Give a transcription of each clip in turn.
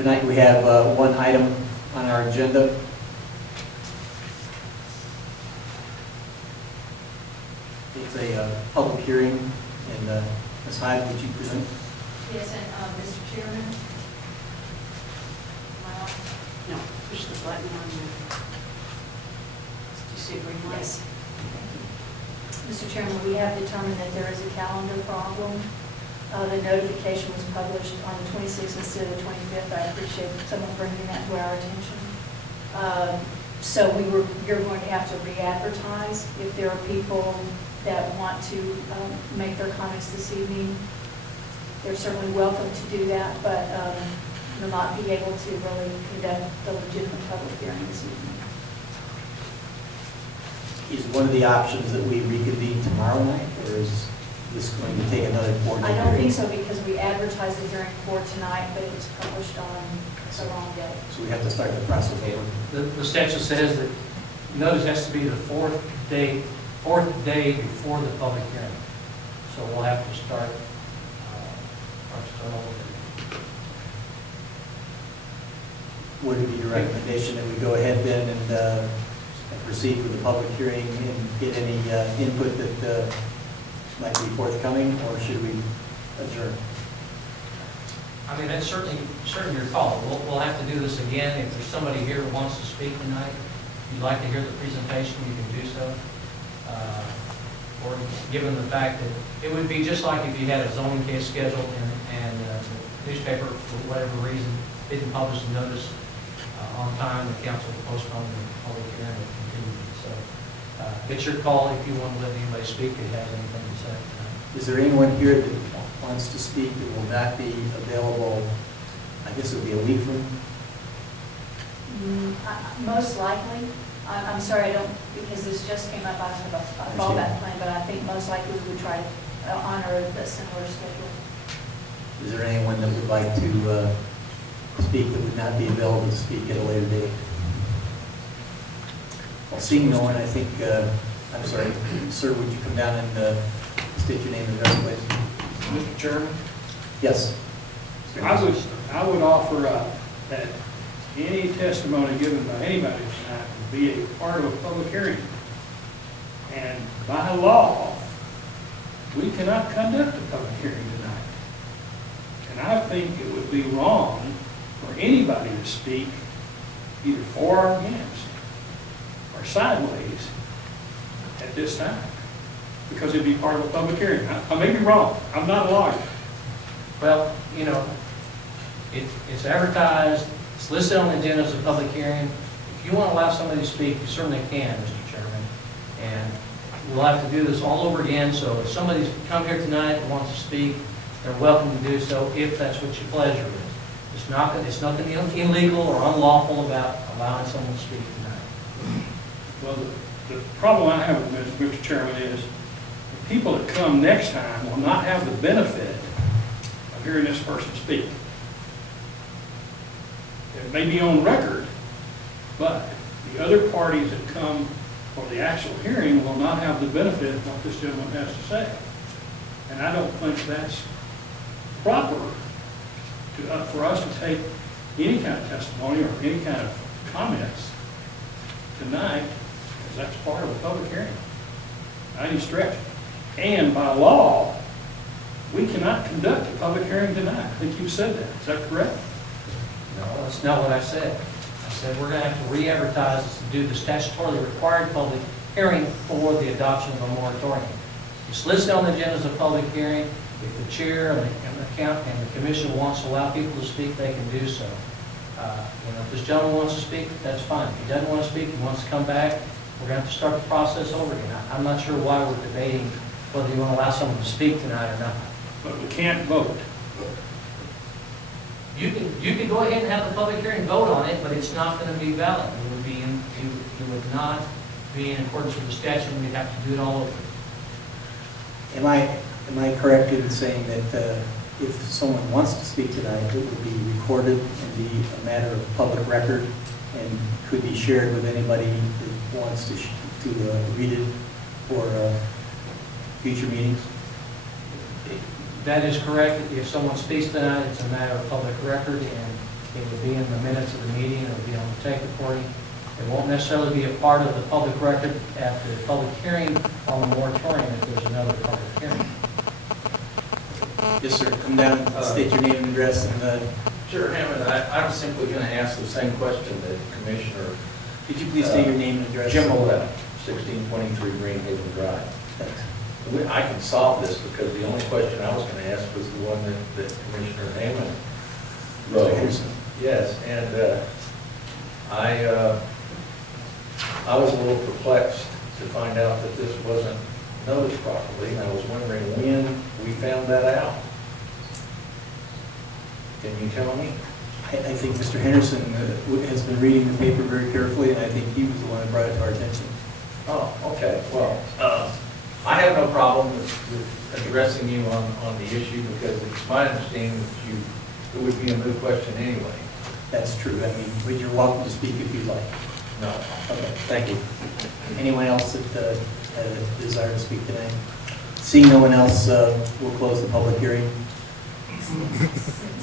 Tonight we have one item on our agenda. It's a public hearing, and Ms. Hyde, would you present? Yes, and Mr. Chairman. No, push the button on there. Do you see a green light? Yes. Mr. Chairman, we have determined that there is a calendar problem. The notification was published on the 26th instead of the 25th. I appreciate someone bringing that to our attention. So you're going to have to re-advertise. If there are people that want to make their comments this evening, they're certainly welcome to do that, but you'll not be able to really conduct the legitimate public hearing this evening. Is one of the options that we reconvene tomorrow night, or is this going to take another 4 days? I don't think so, because we advertised the hearing for tonight, but it was published on the wrong day. So we have to start the process over. The statute says that notice has to be the fourth day before the public hearing. So we'll have to start over. Would it be your recommendation that we go ahead then and proceed with the public hearing and get any input that might be forthcoming, or should we adjourn? I mean, that's certainly your call. We'll have to do this again. If there's somebody here who wants to speak tonight, if you'd like to hear the presentation, you can do so. Or given the fact that it would be just like if you had a zoning case scheduled and the newspaper, for whatever reason, didn't publish the notice on time, the council will postpone the public hearing and continue. So it's your call if you want to let anybody speak that has anything to say. Is there anyone here that wants to speak that will not be available? I guess it would be a week from. Most likely. I'm sorry, I don't, because this just came up, I have a fallback plan, but I think most likely we would try to honor a similar schedule. Is there anyone that would like to speak that would not be available to speak at a later date? Well, seeing no one, I think, I'm sorry, sir, would you come down and state your name and address, please? Mr. Chairman, Yes. I would offer up that any testimony given by anybody tonight would be a part of a public hearing. And by law, we cannot conduct a public hearing tonight. And I think it would be wrong for anybody to speak either for or against or sideways at this time, because it'd be part of a public hearing. I may be wrong. I'm not a lawyer. Well, you know, it's advertised, it's listed on the agenda as a public hearing. If you want to allow somebody to speak, you certainly can, Mr. Chairman. And we'll have to do this all over again, so if somebody's come here tonight and wants to speak, they're welcome to do so if that's what your pleasure is. It's nothing illegal or unlawful about allowing someone to speak tonight. Well, the problem I have with this, Mr. Chairman, is the people that come next time will not have the benefit of hearing this person speak. It may be on record, but the other parties that come for the actual hearing will not have the benefit of what this gentleman has to say. And I don't think that's proper for us to take any kind of testimony or any kind of comments tonight, because that's part of a public hearing. Not any stretch. And by law, we cannot conduct a public hearing tonight. I think you said that. Is that correct? No, that's not what I said. I said we're going to have to re-advertise to do the statutorily required public hearing for the adoption of a moratorium. It's listed on the agenda as a public hearing. If the chair and the commission wants to allow people to speak, they can do so. If this gentleman wants to speak, that's fine. If he doesn't want to speak, he wants to come back, we're going to have to start the process over again. I'm not sure why we're debating whether you want to allow someone to speak tonight or not. But we can't vote. You can go ahead and have the public hearing, vote on it, but it's not going to be valid. It would not be in accordance with the statute, and we'd have to do it all over. Am I correct in saying that if someone wants to speak tonight, it would be recorded and be a matter of public record and could be shared with anybody that wants to read it for future meetings? That is correct. If someone speaks tonight, it's a matter of public record, and It would be in the minutes of the meeting, it would be on the tape recording. It won't necessarily be a part of the public record at the public hearing on the moratorium if there's another public hearing. Yes, sir. Come down, state your name and address, and Sure, Hammond, I'm simply going to ask the same question that Commissioner could you please state your name and address? Jim Millett, 1623 Greenhaven Drive. Thanks. I can solve this because the only question I was going to ask was the one that Commissioner Hammond Mr. wrote. Henderson. Yes, and I was a little perplexed to find out that this wasn't noticed properly, and I was wondering when we found that out. Can you tell me? I think Mr. Henderson has been reading the paper very carefully, and I think he was the one who brought it to our attention. Oh, okay, well, I have no problem with addressing you on the issue because it's my understanding that it would be a moot question anyway. That's true. I mean, but you're welcome to speak if you'd like. No. Okay, thank you. Anyone else that had a desire to speak tonight? Seeing no one else, we'll close the public hearing.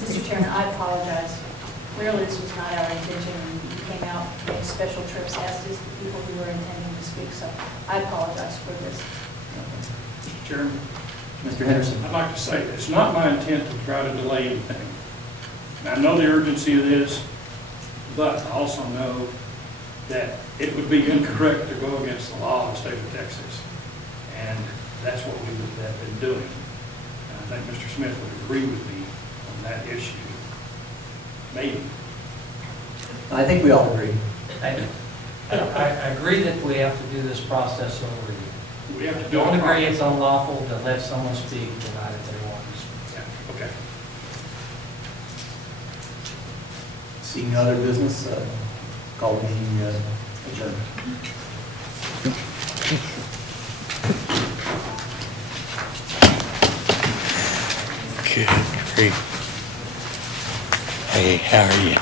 Mr. Chairman, I apologize. Clearly, this was not our intention, and you came out, made special trips, asked us the people who were intending to speak, so I apologize for this. Mr. Chairman, Mr. Henderson. I'd like to say, it's not my intent to try to delay anything. And I know the urgency of this, but I also know that it would be incorrect to go against the law of the state of Texas. And that's what we have been doing. And I think Mr. Smith would agree with me on that issue. Maybe. I think we all agree. I agree that we have to do this process over again. We have to do Don't it. agree it's unlawful to let someone speak provided they want to speak. Yeah, okay. Seeing no other business, call the meeting adjourned. Good grief. Hey, how are you?